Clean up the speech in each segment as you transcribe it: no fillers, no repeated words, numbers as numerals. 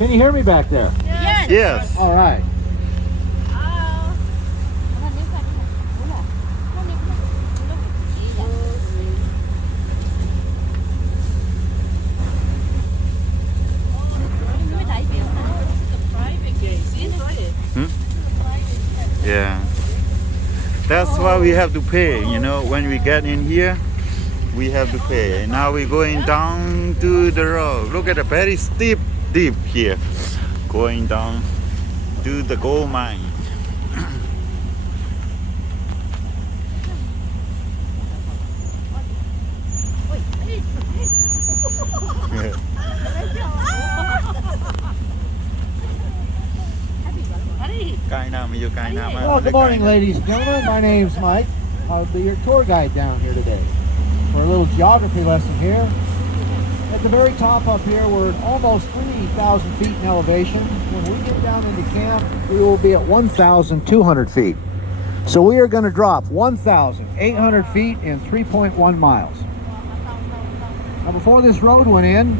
Can you hear me back there? Yes. Yes. All right. Yeah. That's why we have to pay, you know, when we get in here, we have to pay. Now we're going down to the road. Look at the very steep dip here. Going down to the gold mine. Well, good morning, ladies and gentlemen. My name's Mike. I'll be your tour guide down here today for a little geography lesson here. At the very top up here, we're at almost 3,000 feet in elevation. When we get down into camp, we will be at 1,200 feet. So we are going to drop 1,800 feet in 3.1 miles. Now, before this road went in,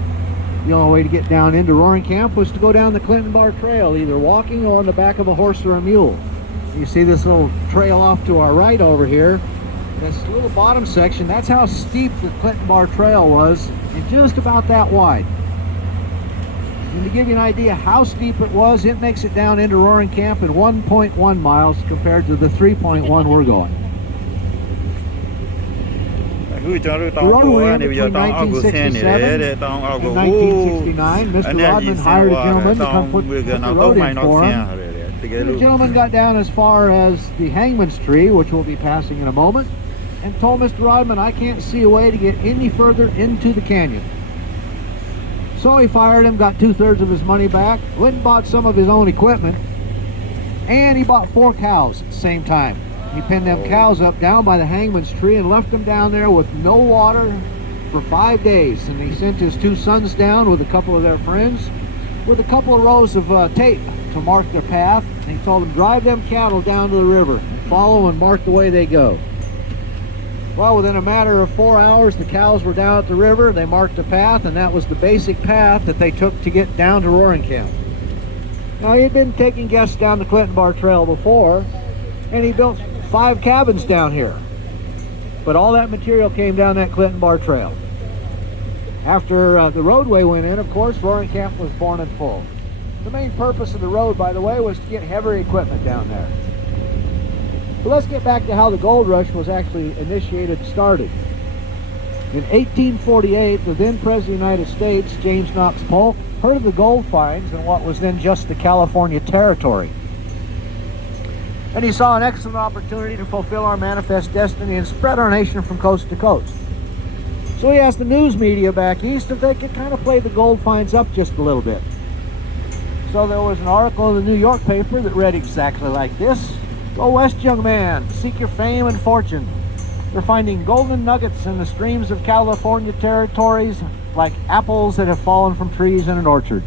the only way to get down into Roaring Camp was to go down the Clinton Bar Trail, either walking or on the back of a horse or a mule. You see this little trail off to our right over here. This little bottom section, that's how steep the Clinton Bar Trail was, and just about that wide. And to give you an idea how steep it was, it makes it down into Roaring Camp in 1.1 miles compared to the 3.1 we're going. The roadway between 1967 and 1969, Mr. Rodman hired a gentleman to come put the road in for him. The gentleman got down as far as the Hangman's Tree, which we'll be passing in a moment, and told Mr. Rodman, I can't see a way to get any further into the canyon. So he fired him, got 2/3 of his money back, went and bought some of his own equipment, and he bought 4 cows at the same time. He pinned them cows up down by the Hangman's Tree and left them down there with no water for 5 days. And he sent his 2 sons down with a couple of their friends with a couple of rows of tape to mark their path. And he told them, drive them cattle down to the river and follow and mark the way they go. Well, within a matter of 4 hours, the cows were down at the river. They marked the path, and that was the basic path that they took to get down to Roaring Camp. Now, he had been taking guests down the Clinton Bar Trail before, and he built 5 cabins down here. But all that material came down that Clinton Bar Trail. After the roadway went in, of course, Roaring Camp was born in full. The main purpose of the road, by the way, was to get heavy equipment down there. But let's get back to how the gold rush was actually initiated and started. In 1848, the then President of the United States, James Knox Polk, heard of the gold finds in what was then just the California Territory. And he saw an excellent opportunity to fulfill our manifest destiny and spread our nation from coast to coast. So he asked the news media back east if they could kind of play the gold finds up just a little bit. So there was an article in the New York paper that read exactly like this. Go west, young man, seek your fame and fortune. They're finding golden nuggets in the streams of California territories like apples that have fallen from trees in an orchard.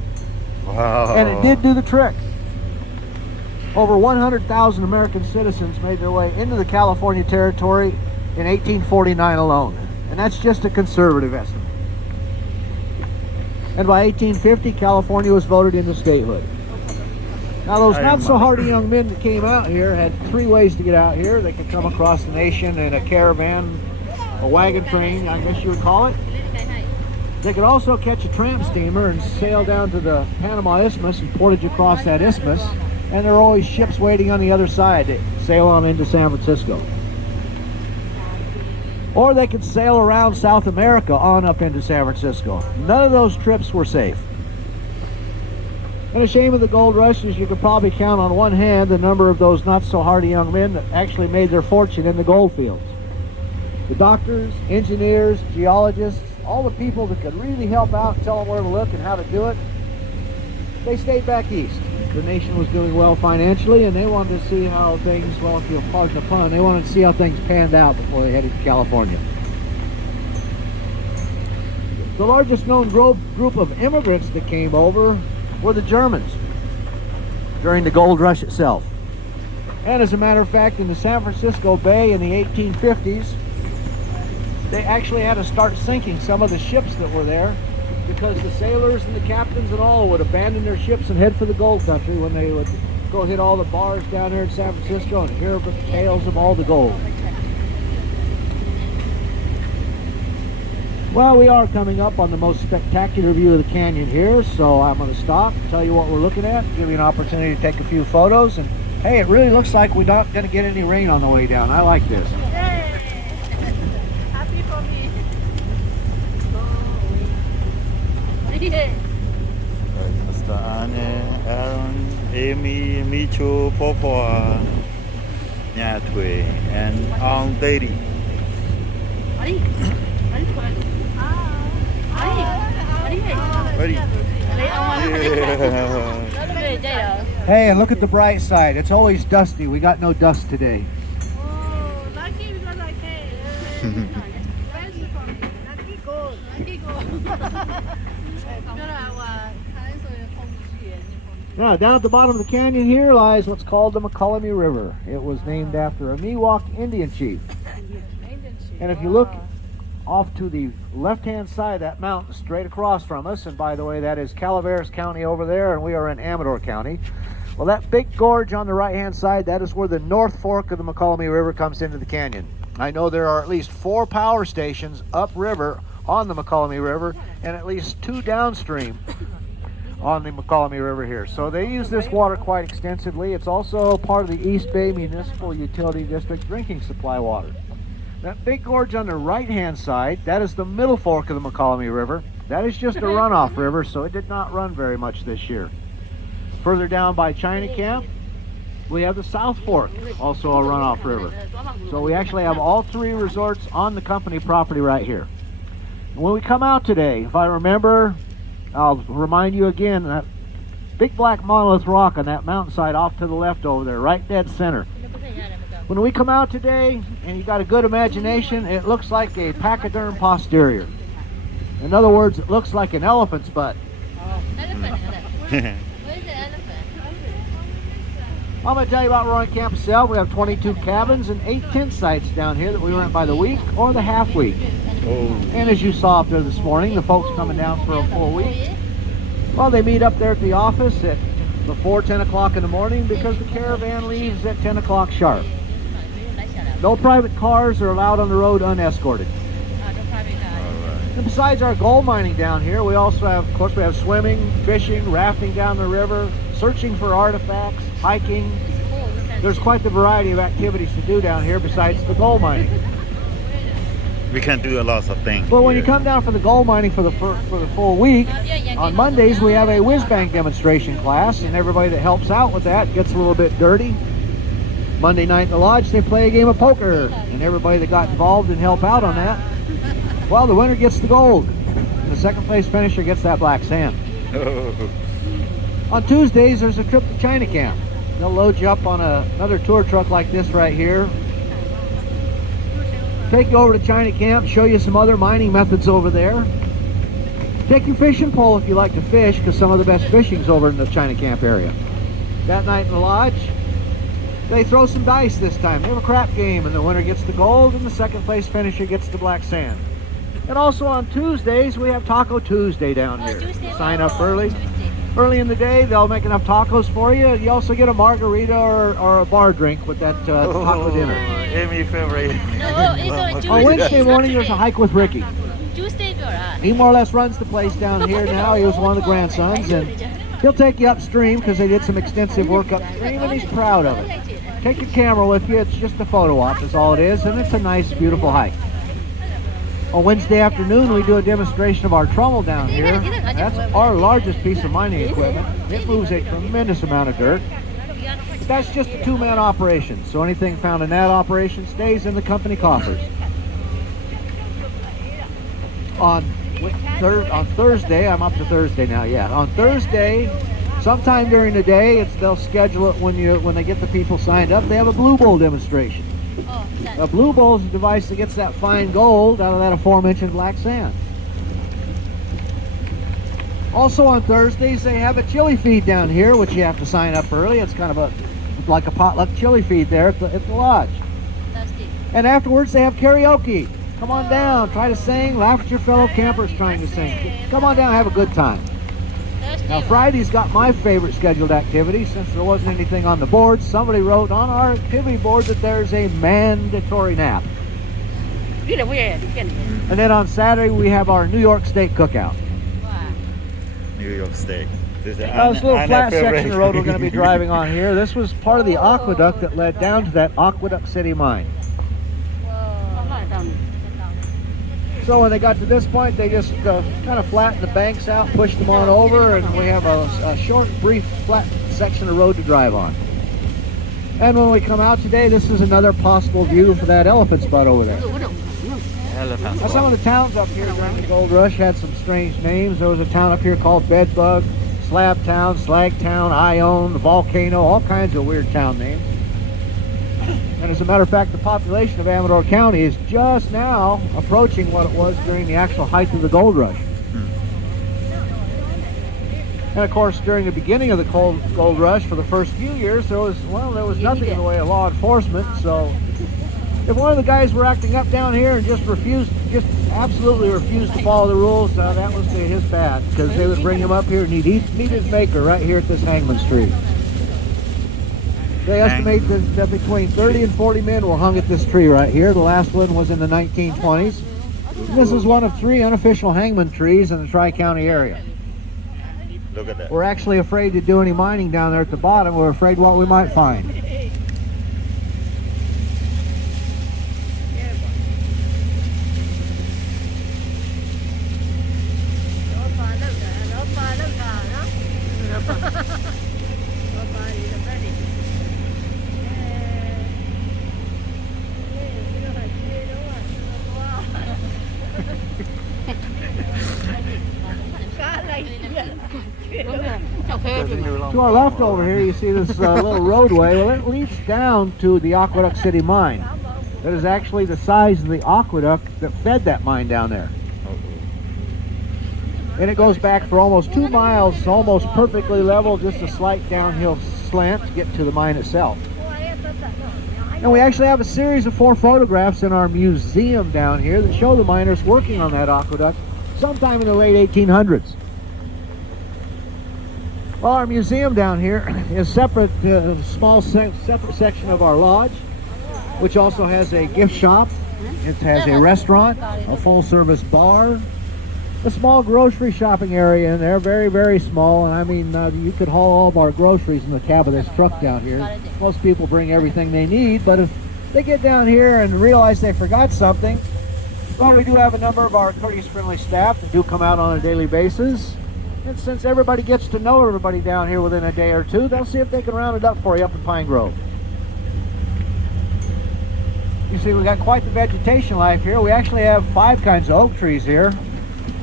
Wow. And it did do the trick. Over 100,000 American citizens made their way into the California Territory in 1849 alone. And that's just a conservative estimate. And by 1850, California was voted into statehood. Now, those not-so-hardy young men that came out here had 3 ways to get out here. They could come across the nation in a caravan, a wagon train, I guess you would call it. They could also catch a tramp steamer and sail down to the Panama Isthmus and portage across that isthmus. And there are always ships waiting on the other side to sail on into San Francisco. Or they could sail around South America on up into San Francisco. None of those trips were safe. And the shame of the gold rush is you could probably count on one hand the number of those not-so-hardy young men that actually made their fortune in the gold fields. The doctors, engineers, geologists, all the people that could really help out and tell them where to look and how to do it, they stayed back east. The nation was doing well financially, and they wanted to see how things, well, if you'll pardon the pun, they wanted to see how things panned out before they headed to California. The largest known group of immigrants that came over were the Germans during the gold rush itself. And as a matter of fact, in the San Francisco Bay in the 1850s, they actually had to start sinking some of the ships that were there because the sailors and the captains and all would abandon their ships and head for the gold country when they would go hit all the bars down there in San Francisco and hear the tales of all the gold. Well, we are coming up on the most spectacular view of the canyon here, so I'm going to stop, tell you what we're looking at, give you an opportunity to take a few photos, and hey, it really looks like we're not going to get any rain on the way down. I like this. Yay! Happy for me. Yay! Mr. Arne, Aaron, Amy, Micho, Popo, Nyatwe, and Aunt Daddy. Ari, Ari kau ada. Ari, Ready? lấy ông Yeah. về chơi rồi. Hey, and look at the bright side. It's always dusty. We got no dust today. Oh, lucky because I came. Crazy for me. Lucky gold. Lucky gold. Now, down at the bottom of the canyon here lies what's called the McCullummy River. It was named after a Miwok Indian chief. And if you look off to the left-hand side of that mountain, straight across from us, and by the way, that is Calaveras County over there, and we are in Amador County. Well, that big gorge on the right-hand side, that is where the North Fork of the McCullummy River comes into the canyon. I know there are at least 4 power stations upriver on the McCullummy River, and at least 2 downstream on the McCullummy River here. So they use this water quite extensively. It's also part of the East Bay Municipal Utility District drinking supply water. That big gorge on the right-hand side, that is the middle fork of the McCullummy River. That is just a runoff river, so it did not run very much this year. Further down by China Camp, we have the South Fork, also a runoff river. So we actually have all 3 resorts on the company property right here. When we come out today, if I remember, I'll remind you again, that big black monolith rock on that mountainside off to the left over there, right dead center. When we come out today, and you got a good imagination, it looks like a pachyderm posterior. In other words, it looks like an elephant's butt. I'm going to tell you about Roaring Camp itself. We have 22 cabins and 8 tent sites down here that we rent by the week or the half week. Oh. And as you saw up there this morning, the folks coming down for a full week, well, they meet up there at the office at before 10 o'clock in the morning because the caravan leaves at 10 o'clock sharp. No private cars are allowed on the road unescorted. And besides our gold mining down here, we also have, of course, we have swimming, fishing, rafting down the river, searching for artifacts, hiking. There's quite the variety of activities to do down here besides the gold mining. We can do a lot of things. Well, when here. you come down for the gold mining for the full week, on Mondays we have a whiz bang demonstration class, and everybody that helps out with that gets a little bit dirty. Monday night in the lodge they play a game of poker, and everybody that got involved and help out on that, well, the winner gets the gold, and the second place finisher gets that black sand. Oh. On Tuesdays there's a trip to China Camp. They'll load you up on another tour truck like this right here, take you over to China Camp, show you some other mining methods over there. Take your fishing pole if you like to fish, because some of the best fishing's over in the China Camp area. That night in the lodge, they throw some dice this time. They have a crap game, and the winner gets the gold, and the second place finisher gets the black sand. And also on Tuesdays, we have Taco Tuesday down here. Sign up early. Early in the day, they'll make enough tacos for you. You also get a margarita or a bar drink with that taco dinner. Amy favorite. No, it's on Tuesday. On Wednesday morning, there's a hike with Ricky. Tuesday girl. He more or less runs the place down here now. He was one of the grandsons, and he'll take you upstream because they did some extensive work upstream, and he's proud of it. Take your camera with you. It's just a photo op is all it is, and it's a nice, beautiful hike. On Wednesday afternoon, we do a demonstration of our trommel down here. That's our largest piece of mining equipment. It moves a tremendous amount of dirt. But that's just a 2-man operation, so anything found in that operation stays in the company coffers. On Thursday, I'm up to Thursday now, yeah. On Thursday, sometime during the day, they'll schedule it when they get the people signed up. They have a blue bowl demonstration. A blue bowl is a device that gets that fine gold out of that aforementioned black sand. Also on Thursdays, they have a chili feed down here, which you have to sign up early. It's kind of like a potluck chili feed there at the lodge. And afterwards, they have karaoke. Come on down, try to sing, laugh at your fellow campers trying to sing. Come on down, have a good time. Now Friday's got my favorite scheduled activity. Since there wasn't anything on the board, somebody wrote on our activity board that there's a mandatory nap. And then on Saturday we have our New York Steak Cookout. New York Steak. This This little flat section of the road we're going to be driving on here, this was part of the aqueduct that led down to that Aqueduct City mine. So when they got to this point, they just kind of flattened the banks out, pushed them on over, and we have a short, brief, flat section of road to drive on. And when we come out today, this is another possible view for that elephant spot over there. Now, some of the towns up here during the gold rush had some strange names. There was a town up here called Bedbug, Slab Town, Slag Town, Ione, Volcano, all kinds of weird town names. And as a matter of fact, the population of Amador County is just now approaching what it was during the actual height of the gold rush. And of course, during the beginning of the gold rush, for the first few years, there was nothing in the way of law enforcement. So if one of the guys were acting up down here and just absolutely refused to follow the rules, that was his bad, because they would bring him up here and he'd meet his maker right here at this hangman's tree. They estimate that between 30 and 40 men were hung at this tree right here. The last one was in the 1920s. This is one of 3 unofficial hangman trees in the Tri-County area. Look at that. We're actually afraid to do any mining down there at the bottom. We're afraid what we might find. To our left over here, you see this little roadway. Well, it leads down to the Aqueduct City mine. That is actually the size of the aqueduct that fed that mine down there. And it goes back for almost 2 miles, almost perfectly level, just a slight downhill slant to get to the mine itself. And we actually have a series of 4 photographs in our museum down here that show the miners working on that aqueduct sometime in the late 1800s. Well, our museum down here is separate, separate section of our lodge, which also has a gift shop. It has a restaurant, a full-service bar, a small grocery shopping area in there, very, very small. And I mean, you could haul all of our groceries in the cab of this truck down here. Most people bring everything they need, but if they get down here and realize they forgot something, well, we do have a number of our courteous-friendly staff that do come out on a daily basis. And since everybody gets to know everybody down here within a day or two, they'll see if they can round it up for you up in Pine Grove. You see, we've got quite the vegetation life here. We actually have 5 kinds of oak trees here.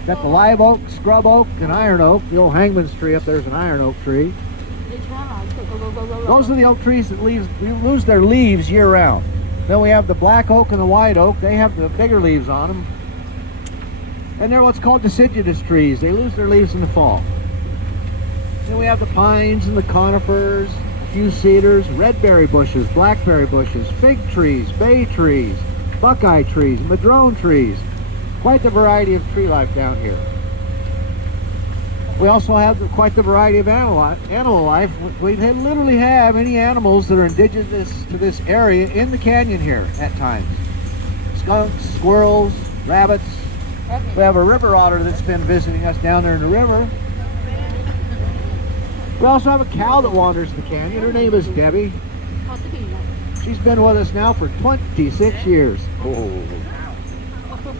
Got the live oak, scrub oak, and iron oak. The old hangman's tree up there is an iron oak tree. Those are the oak trees that lose their leaves year-round. Then we have the black oak and the white oak. They have the bigger leaves on them. And they're what's called deciduous trees. They lose their leaves in the fall. Then we have the pines and the conifers, a few cedars, redberry bushes, blackberry bushes, fig trees, bay trees, buckeye trees, madrone trees. Quite the variety of tree life down here. We also have quite the variety of animal life. We literally have any animals that are indigenous to this area in the canyon here at times. Skunks, squirrels, rabbits. We have a river otter that's been visiting us down there in the river. We also have a cow that wanders the canyon. Her name is Debbie. She's been with us now for 26 years. Oh.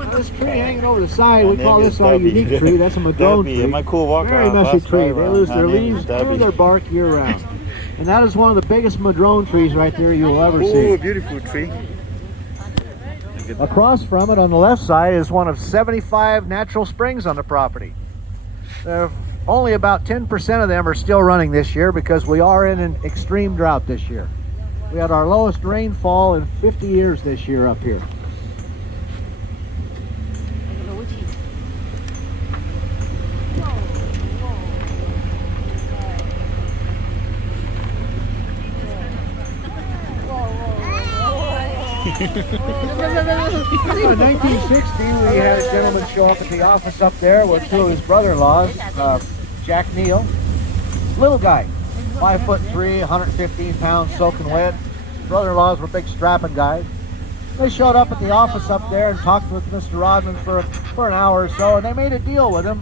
Now, this tree hanging over the side, we call this our unique tree. That's a madrone tree. Very messy tree. They lose their leaves and their bark year round. And that is one of the biggest madrone trees right there you'll ever see. Oh, beautiful tree. Across from it on the left side is one of 75 natural springs on the property. Only about 10% of them are still running this year because we are in an extreme drought this year. We had our lowest rainfall in 50 years this year up here. In 1960, we had a gentleman show up at the office up there with two of his brother-in-laws, Jack Neal. Little guy, 5'3", 115 pounds, soaking wet. Brother-in-laws were big strapping guys. They showed up at the office up there and talked with Mr. Rodman for an hour or so, and they made a deal with him.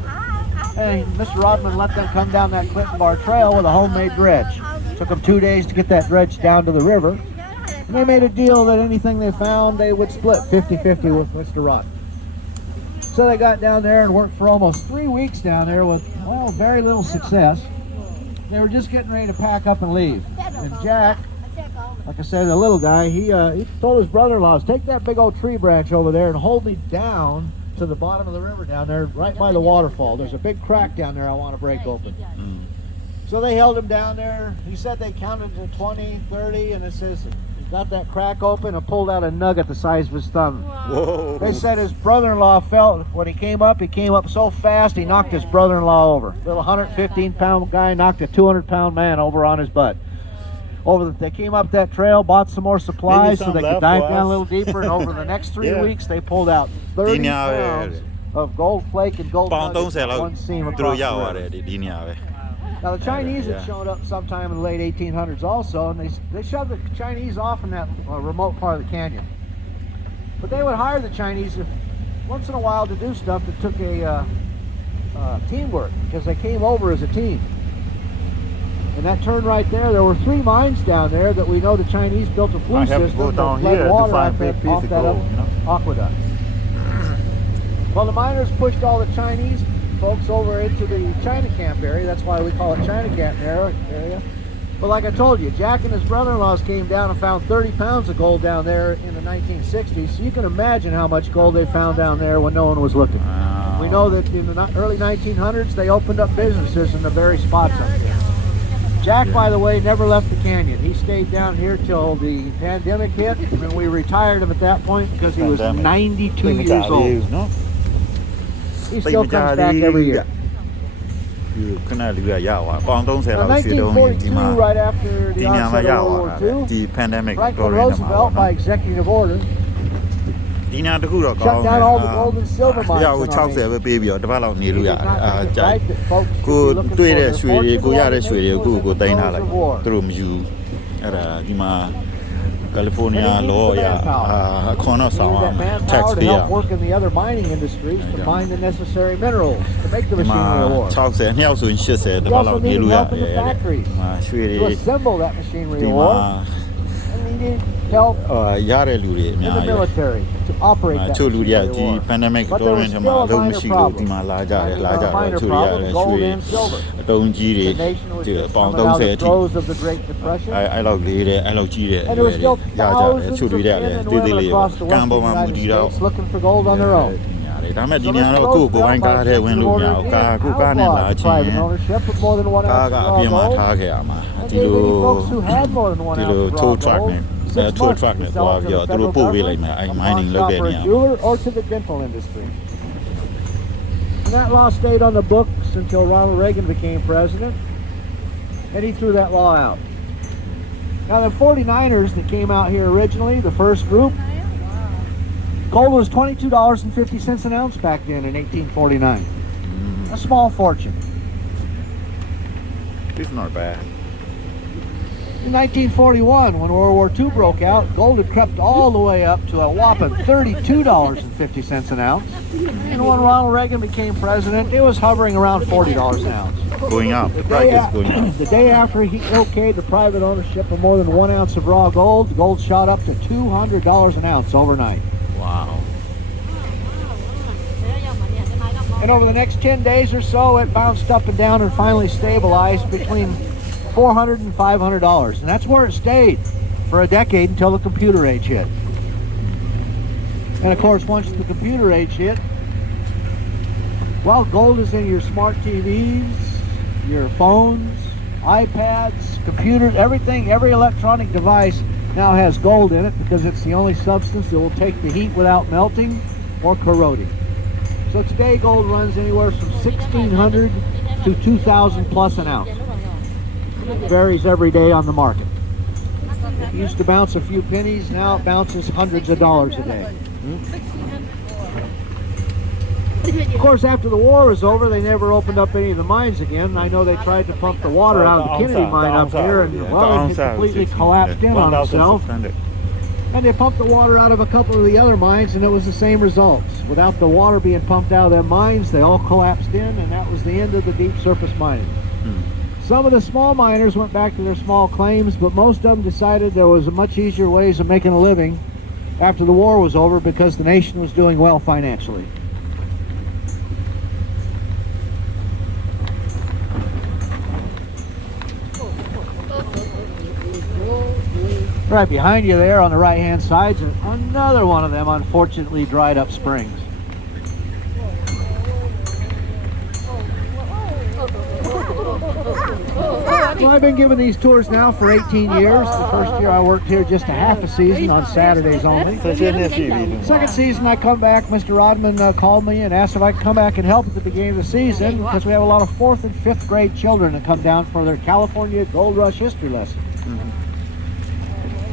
And Mr. Rodman let them come down that Clinton Bar Trail with a homemade dredge. Took them 2 days to get that dredge down to the river. And they made a deal that anything they found, they would split 50-50 with Mr. Rodman. So they got down there and worked for almost 3 weeks down there with, well, very little success. They were just getting ready to pack up and leave. And Jack, like I said, the little guy, he told his brother-in-laws, take that big old tree branch over there and hold me down to the bottom of the river down there, right by the waterfall. There's a big crack down there I want to break open. So they held him down there. He said they counted to 20, 30, and it says he got that crack open and pulled out a nugget the size of his thumb. Whoa. They said his brother-in-law felt when he came up so fast he knocked his brother-in-law over. Little 115-pound guy knocked a 200-pound man over on his butt. They came up that trail, bought some more supplies so they could dive down a little deper, and over the next 3 weeks they pulled out 30 pounds of gold flake and gold nuggets in one seam across the river. Now the Chinese had shown up sometime in the late 1800s also, and they shoved the Chinese off in that remote part of the canyon. But they would hire the Chinese once in a while to do stuff that took a teamwork, because they came over as a team. And that turn right there were 3 mines down there that we know the Chinese built a flue system that led water off that aqueduct. Well, the miners pushed all the Chinese folks over into the China Camp area. That's why we call it China Camp area. But like I told you, Jack and his brother-in-laws came down and found 30 pounds of gold down there in the 1960s. So you can imagine how much gold they found down there when no one was looking. Wow. We know that in the early 1900s, they opened up businesses in the very spots up there. Jack, by the way, never left the canyon. He stayed down here till the pandemic hit, and we retired him at that point because he was 92 years old. He still comes back every year. In 1942, right after the onset of World War II, Franklin Roosevelt, by executive order, shut down all the gold and silver mines. California law, taxpayer. Work in the other mining industries to mine the necessary minerals to make the machinery of war. He also needed help in the factories to assemble that machinery of war. And he needed help in the military to operate that machinery of war. But there was still a minor problem. Gold and silver. The nation was just coming out of the throes of the Great Depression. And there were still thousands of men and women across the western United States looking for gold on their own. So Mr. Roosevelt, by executive order, outlawed private ownership of more than 1 ounce of raw gold, and gave any folks who had more than 1 ounce of raw gold 6 months to sell it to the federal government, a pawn shop or a jeweler, or to the dental industry. And that law stayed on the books until Ronald Reagan became president, and he threw that law out. Now the 49ers that came out here originally, the first group, gold was $22.50 an ounce back then in 1849. A small fortune. It's not bad. In 1941, when World War II broke out, gold had crept all the way up to a whopping $32.50 an ounce. And when Ronald Reagan became president, it was hovering around $40 an ounce. Going up. The price is going up. The day after he okayed the private ownership of more than 1 ounce of raw gold, gold shot up to $200 an ounce overnight. Wow. And over the next 10 days or so, it bounced up and down and finally stabilized between $400 and $500. And that's where it stayed for a decade until the computer age hit. And of course, once the computer age hit, well, gold is in your smart TVs, your phones, iPads, computers, everything, every electronic device now has gold in it because it's the only substance that will take the heat without melting or corroding. So today gold runs anywhere from $1,600 to $2,000 plus an ounce. It varies every day on the market. It used to bounce a few pennies, now it bounces hundreds of dollars a day. Of course, after the war was over, they never opened up any of the mines again. I know they tried to pump the water out of the Kennedy mine up here, and well, it had completely collapsed in on itself. And they pumped the water out of a couple of the other mines, and it was the same results. Without the water being pumped out of their mines, they all collapsed in, and that was the end of the deep surface mining. Some of the small miners went back to their small claims, but most of them decided there was much easier ways of making a living after the war was over because the nation was doing well financially. Right behind you there on the right hand side is another one of them unfortunately dried up springs. Well, I've been giving these tours now for 18 years. The first year I worked here just a half a season on Saturdays only. Second season I come back, Mr. Rodman called me and asked if I could come back and help at the beginning of the season because we have a lot of 4th and 5th grade children that come down for their California Gold Rush history lesson.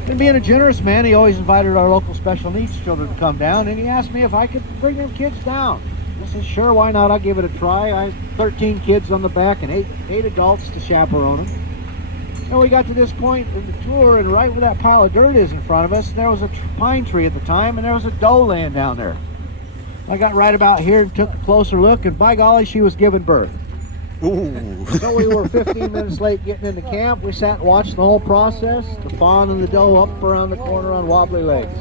And being a generous man, he always invited our local special needs children to come down, and he asked me if I could bring them kids down. I said, sure, why not? I'll give it a try. I have 13 kids on the back and eight adults to chaperone them. And we got to this point in the tour, and right where that pile of dirt is in front of us, there was a pine tree at the time, and there was a doe laying down there. I got right about here and took a closer look, and by golly, she was giving birth. Ooh. So we were 15 minutes late getting into camp. We sat and watched the whole process, the fawn and the doe up around the corner on wobbly legs.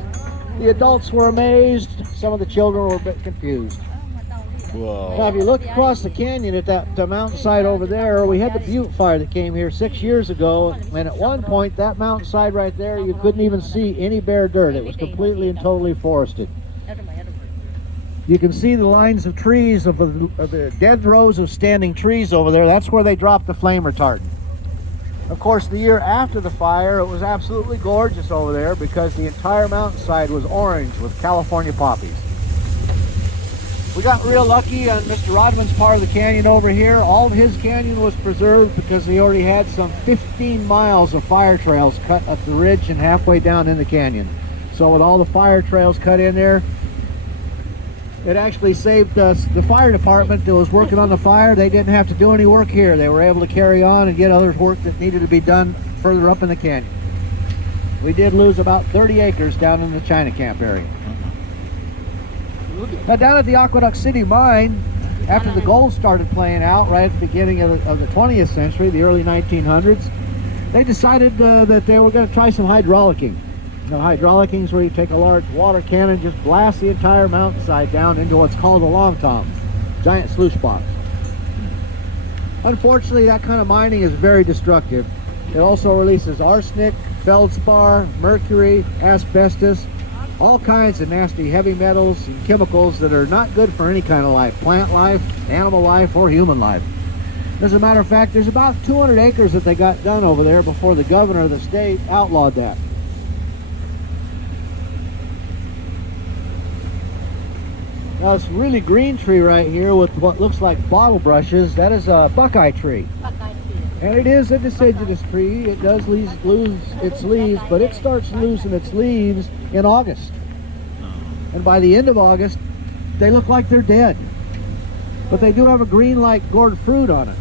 The adults were amazed. Some of the children were a bit confused. Whoa. Now, if you look across the canyon at the mountainside over there, we had the Butte fire that came here 6 years ago, and at one point, that mountainside right there, you couldn't even see any bare dirt. It was completely and totally forested. You can see the lines of trees, of the dead rows of standing trees over there. That's where they dropped the flame retardant. Of course, the year after the fire, it was absolutely gorgeous over there because the entire mountainside was orange with California poppies. We got real lucky on Mr. Rodman's part of the canyon over here. All of his canyon was preserved because he already had some 15 miles of fire trails cut up the ridge and halfway down in the canyon. So with all the fire trails cut in there, it actually saved us, the fire department that was working on the fire. They didn't have to do any work here. They were able to carry on and get other work that needed to be done further up in the canyon. We did lose about 30 acres down in the China Camp area. Now down at the Aqueduct City mine, after the gold started playing out right at the beginning of the 20th century, the early 1900s, they decided that they were going to try some hydraulicking. Now, hydraulicking is where you take a large water cannon and just blast the entire mountainside down into what's called a long tom, giant sluice box. Unfortunately, that kind of mining is very destructive. It also releases arsenic, feldspar, mercury, asbestos, all kinds of nasty heavy metals and chemicals that are not good for any kind of life, plant life, animal life, or human life. As a matter of fact, there's about 200 acres that they got done over there before the governor of the state outlawed that. Now this really green tree right here with what looks like bottle brushes, that is a buckeye tree. And it is a deciduous tree. It does lose its leaves, but it starts losing its leaves in August. And by the end of August, they look like they're dead. But they do have a green like gourd fruit on it.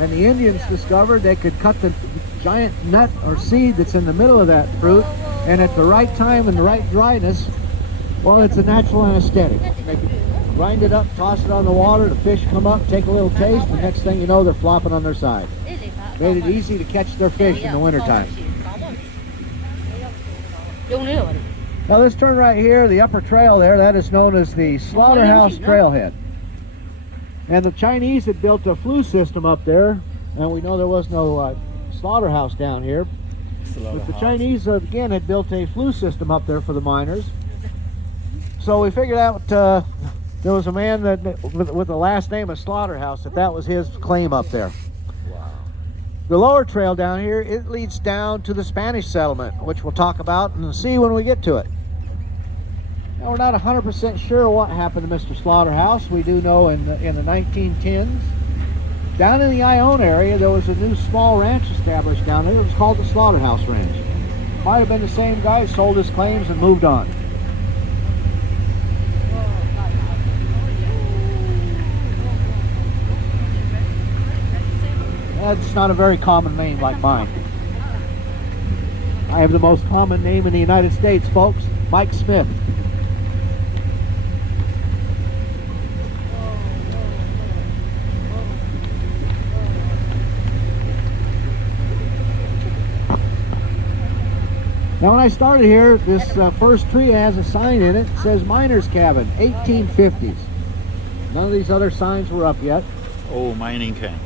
And the Indians discovered they could cut the giant nut or seed that's in the middle of that fruit, and at the right time and the right dryness, well, it's a natural anesthetic. They can grind it up, toss it on the water, the fish come up, take a little taste, the next thing you know, they're flopping on their side. Made it easy to catch their fish in the wintertime. Now this turn right here, the upper trail there, that is known as the Slaughterhouse Trailhead. And the Chinese had built a flue system up there, and we know there was no slaughterhouse down here. But the Chinese, again, had built a flue system up there for the miners. So we figured out there was a man that with the last name of Slaughterhouse, that was his claim up there. Wow. The lower trail down here, it leads down to the Spanish settlement, which we'll talk about and see when we get to it. Now we're not 100% sure what happened to Mr. Slaughterhouse. We do know in the 1910s, down in the Ione area, there was a new small ranch established down there. It was called the Slaughterhouse Ranch. Might have been the same guy, sold his claims and moved on. That's not a very common name like mine. I have the most common name in the United States, folks. Mike Smith. Now when I started here, this first tree has a sign in it. It says Miner's Cabin, 1850s. None of these other signs were up yet. Oh, mining camp.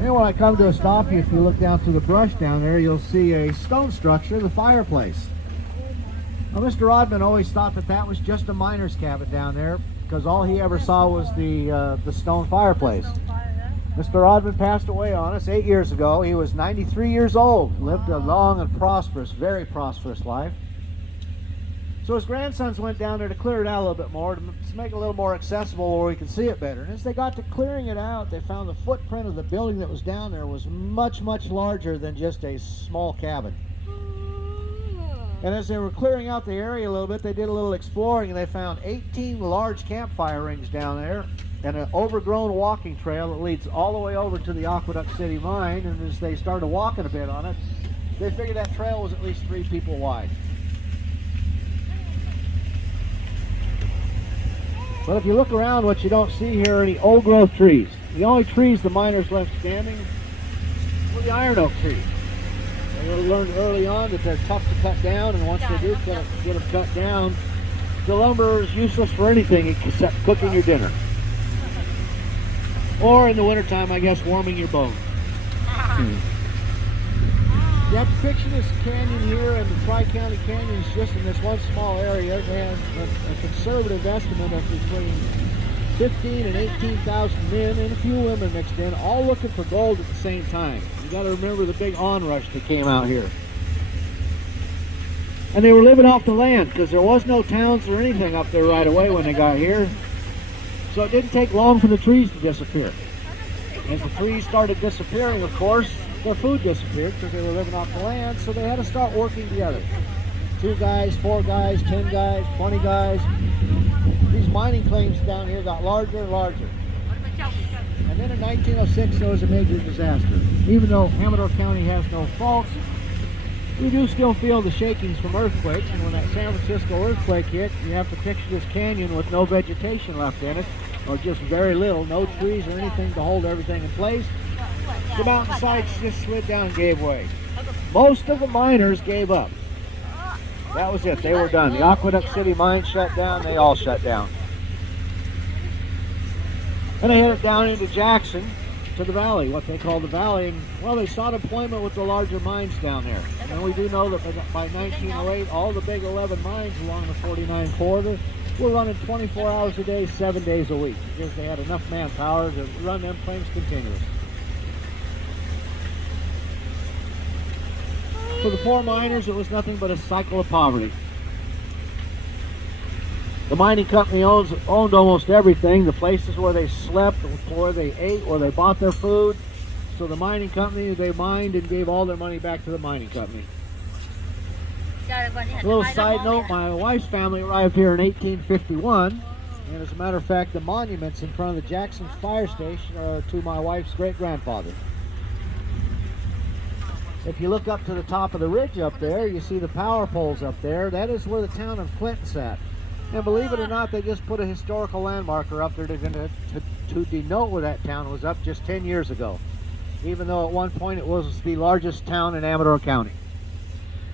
And when I come to a stop, if you look down through the brush down there, you'll see a stone structure, the fireplace. Now, Mr. Rodman always thought that that was just a miner's cabin down there because all he ever saw was the stone fireplace. Mr. Rodman passed away on us 8 years ago. He was 93 years old, lived a long and prosperous, very prosperous life. So his grandsons went down there to clear it out a little bit more, to make it a little more accessible where we could see it better. And as they got to clearing it out, they found the footprint of the building that was down there was much, much larger than just a small cabin. And as they were clearing out the area a little bit, they did a little exploring and they found 18 large campfire rings down there and an overgrown walking trail that leads all the way over to the Aqueduct City mine. And as they started walking a bit on it, they figured that trail was at least 3 people wide. But if you look around, what you don't see here are any old growth trees. The only trees the miners left standing were the iron oak trees. They learned early on that they're tough to cut down, and once they do get them cut down, the lumber is useless for anything except cooking your dinner. Or in the wintertime, I guess, warming your bones. You have to picture this canyon here, and the Tri-County Canyon is just in this one small area. They have a conservative estimate of between 15 and 18,000 men and a few women mixed in, all looking for gold at the same time. You got to remember the big onrush that came out here. And they were living off the land because there was no towns or anything up there right away when they got here. So it didn't take long for the trees to disappear. As the trees started disappearing, of course, their food disappeared because they were living off the land, so they had to start working together. 2 guys, 4 guys, 10 guys, 20 guys. These mining claims down here got larger and larger. And then in 1906 there was a major disaster. Even though Amador County has no faults, we do still feel the shakings from earthquakes, and when that San Francisco earthquake hit, you have to picture this canyon with no vegetation left in it, or just very little, no trees or anything to hold everything in place. The mountainsides just slid down and gave way. Most of the miners gave up. That was it. They were done. The Aqueduct City mine shut down. They all shut down. And they headed down into Jackson to the valley, what they call the valley. And, well, they sought employment with the larger mines down there. And we do know that by 1908, all the big 11 mines along the 49 corridor were running 24 hours a day, 7 days a week, because they had enough manpower to run them claims continuous. For the poor miners, it was nothing but a cycle of poverty. The mining company owned almost everything, the places where they slept, where they ate, where they bought their food. So the mining company, they mined and gave all their money back to the mining company. A little side note, my wife's family arrived here in 1851, and as a matter of fact, the monuments in front of the Jackson Fire Station are to my wife's great-grandfather. If you look up to the top of the ridge up there, you see the power poles up there. That is where the town of Clinton sat. And believe it or not, they just put a historical landmarker up there to denote where that town was up just 10 years ago, even though at one point it was the largest town in Amador County.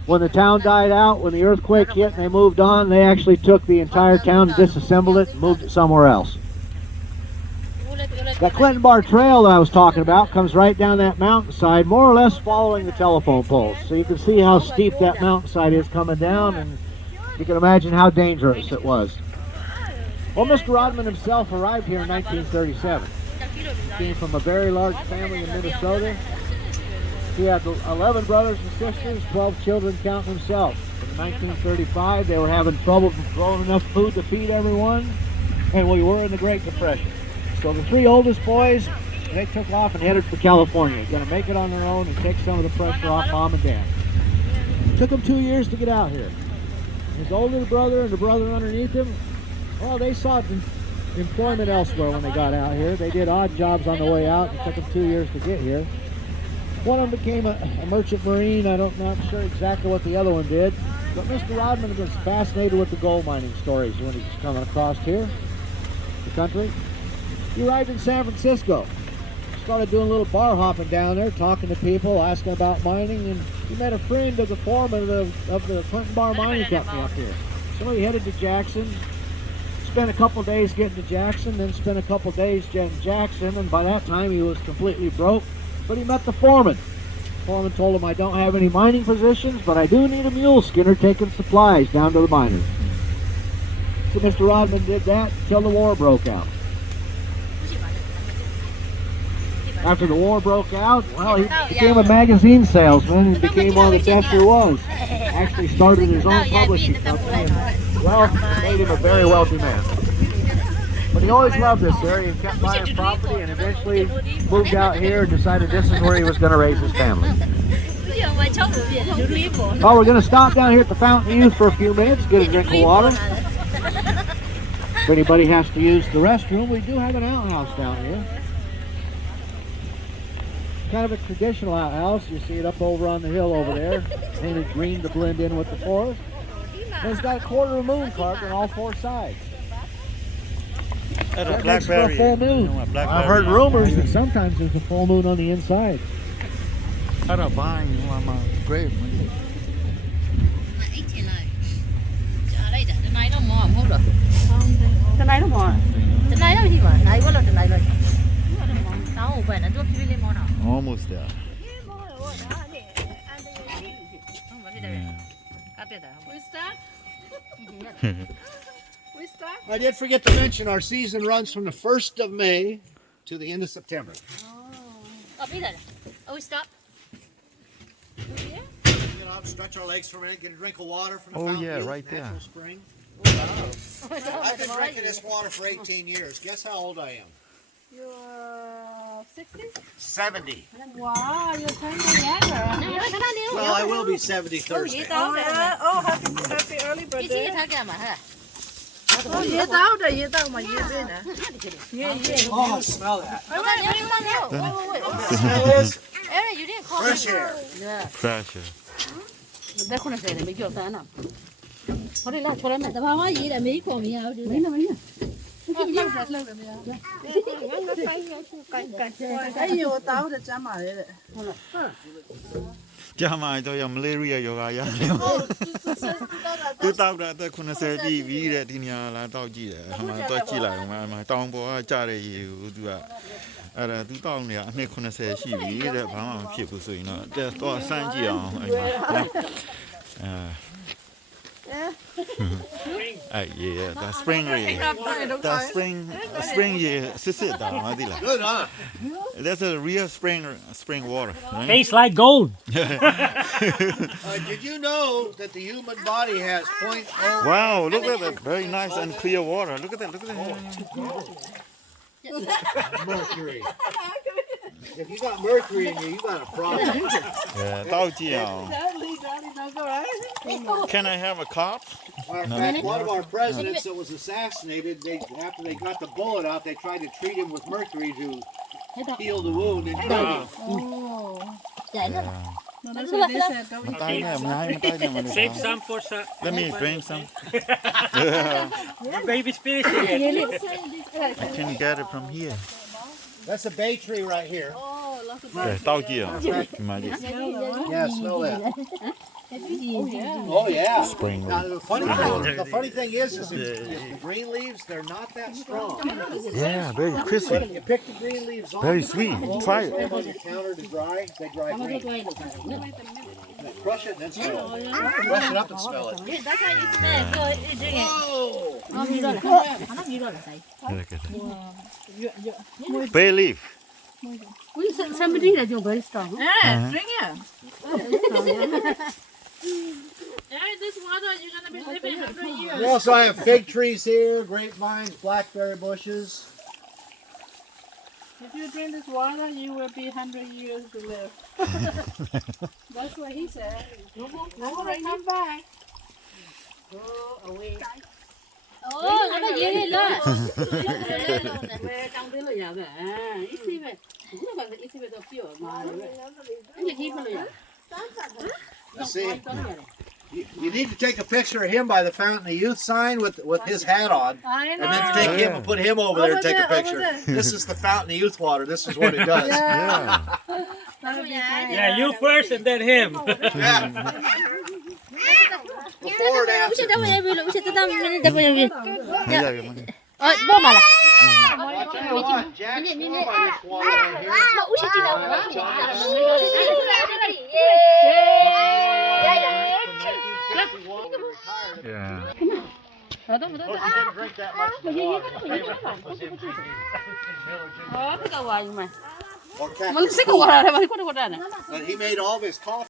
When the town died out, when the earthquake hit and they moved on, they actually took the entire town and disassembled it and moved it somewhere else. That Clinton Bar Trail that I was talking about comes right down that mountainside, more or less following the telephone poles. So you can see how steep that mountainside is coming down, and you can imagine how dangerous it was. Well, Mr. Rodman himself arrived here in 1937. He came from a very large family in Minnesota. He had 11 brothers and sisters, 12 children counting himself. In 1935, they were having trouble growing enough food to feed everyone, and we were in the Great Depression. So the 3 oldest boys and they took off and headed for California. Going to make it on their own and take some of the pressure off Mom and Dad. Took them 2 years to get out here. His older brother and the brother underneath him, well, they sought employment elsewhere when they got out here. They did odd jobs on the way out. It took them 2 years to get here. One of them became a merchant marine. I'm not sure exactly what the other one did. But Mr. Rodman was fascinated with the gold mining stories when he was coming across here, the country. He arrived in San Francisco. Started doing a little bar hopping down there, talking to people, asking about mining, and he met a friend of the foreman of the Clinton Bar Mining Company up here. So he headed to Jackson, spent a couple days getting to Jackson, then spent a couple days getting Jackson, and by that time he was completely broke. But he met the foreman. The foreman told him, I don't have any mining positions, but I do need a mule skinner taking supplies down to the miners. So Mr. Rodman did that until the war broke out. After the war broke out, well, he became a magazine salesman and became one of the best there was. Actually started his own publishing company and, well, made him a very wealthy man. But he always loved this area and kept buying property and eventually moved out here and decided this is where he was going to raise his family. Oh, we're going to stop down here at the Fountain of Youth for a few minutes, get a drink of water. If anybody has to use the restroom, we do have an outhouse down here. Kind of a traditional outhouse. You see it up over on the hill over there, painted green to blend in with the forest. And it's got a quarter of a moon carved on all four sides. That makes for a full moon. I've heard rumors that sometimes there's a full moon on the inside. Almost there. We start? We start? I did forget to mention our season runs from the 1st of May to the end of September. Oh, we stop? Get up, stretch our legs for a minute, get a drink of water from the Fountain yeah, of Youth, right there. natural spring. I've been drinking this water for 18 years. Guess how old I am? You're 60? 70. Wow, you're turning younger. Well, I will be 70 Thursday. Oh, happy early birthday. Oh, smell that. Fresh air. Pressure. Jama to ya malaria yoga ya. Tu tao da ta 90ပြည့်ပြီတဲ့ဒီနေရာလာတောက်ကြည့်တယ်ဟိုမှာတော့ကြည့်လိုက်မှာတောင်ပေါ်ကကြားတဲ့ရေကိုသူကအဲ့ဒါသူတောက်နေရအနှစ်90ရှိပြီတဲ့ဘာမှမဖြစ်ဘူးဆိုရင်တော့စမ်းကြည့်အောင်အဲ့မှာyeah, the spring rain. The spring sit down, Good, huh? That's a real spring water. Right? Tastes like gold. Did you know that the human body has 0.0? Wow, look at that. Very nice and clear water. Look at that. Mercury. If you got mercury in you, you got a problem. Yeah, တောက်ကြည့်အောင် Can I have a cup? Matter of fact, one of our presidents that was assassinated, after they got the bullet out, they tried to treat him with mercury to heal the wound and kill him. That's what they said. မတိုင်းနဲ့အများကြီးမတိုင်းနဲ့မလို့ Save some for Let me drink some. the baby's fish. Can you get it from here? That's a bay tree right here. Okay, တောက်ကြည့်အောင်ဒီမှာကြည့် Yeah, smell that. Oh yeah. Spring Now, the funny thing is if the green leaves, they're not that strong. Yeah, very crispy. You pick the green leaves off. Very sweet. Try it. Put them on your counter to dry. They dry green. Crush it and then smell it. Crush it up and smell it. That's how you smell. So you drink it. Whoa! Bay leaf. Somebody that you're very strong. Drink it. This water you're gonna be living 100 years. We also have fig trees here, grapevines, blackberry bushes. If you drink this water, you will be 100 years to live. That's what he said. No more come back. Go away. โอ้งั้นก็ยืนเลย Where trong thế là nhà vậy? Ít xí vậy. Cũng là ít xí vậy tôi chịu mà. Anh chỉ khi thôi à? Let's see. You need to take a picture of him by the Fountain of Youth sign with his hat on. I And then take him and put him over there and take a picture. This is the Fountain of Youth water. This is what it does. Yeah, you first and then him. Yeah. Before and after. 뭐 말아. I'll tell you what, Jack's sworn by this water right here. Yeah. Of course, you didn't drink that much water. 어, 뜨거워, 이마. Okay. 뭐 뜨거워, 뭐 이거 거라네. But he made all of his coffee.